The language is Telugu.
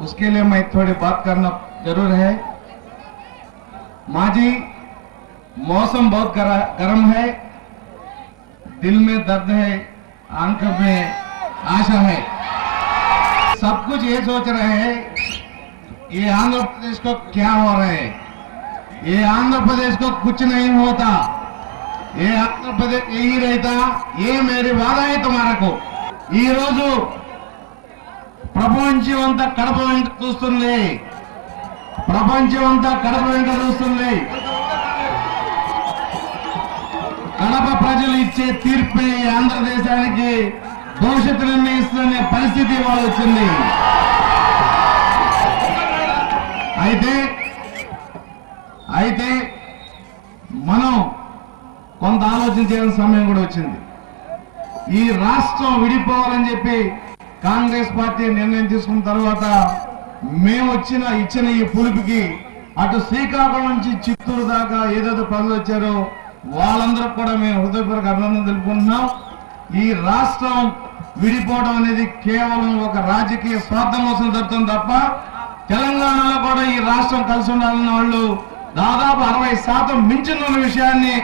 उसके लिए मैं थोड़ी बात करना ज़रूर है। माजी मौसम बहुत गर्म है। दिल में दर्द है, आँख में आशा है। सब कुछ ये सोच रहे हैं, ये आंध्र प्रदेश को क्या हो रहा है? ये आंध्र प्रदेश को कुछ नहीं होता। ये आंध्र प्रदेश यही रहता, ये मेरी वादा है तुम्हारा को। ये रोजू ప్రపంచం అంతా కడప వెంట చూస్తుంది. ప్రపంచం అంతా కడప వెంట చూస్తుంది. కడప ప్రజలు ఇచ్చే తీర్పే ఆంధ్రదేశానికి భవిష్యత్తు నిర్ణయిస్తున్న పరిస్థితి ఇవాళ వచ్చింది. అయితే అయితే మనం కొంత ఆలోచించాల్సిన సమయం కూడా వచ్చింది. ఈ రాష్ట్రం విడిపోవాలని చెప్పి కాంగ్రెస్ పార్టీ నిర్ణయం తీసుకున్న తర్వాత మేము వచ్చిన ఇచ్చిన ఈ పులుపుకి అటు శ్రీకాకుళం నుంచి చిత్తూరు దాకా ఏదైతే పనులు వచ్చారో వాళ్ళందరూ కూడా మేము హృదయపూర్వక అభినందన తెలుపుకుంటున్నాం. ఈ రాష్ట్రం విడిపోవడం అనేది కేవలం ఒక రాజకీయ స్వార్థం కోసం జరుగుతుంది తప్ప తెలంగాణలో కూడా ఈ రాష్ట్రం కలిసి ఉండాలన్న వాళ్ళు దాదాపు అరవై శాతం మించిన విషయాన్ని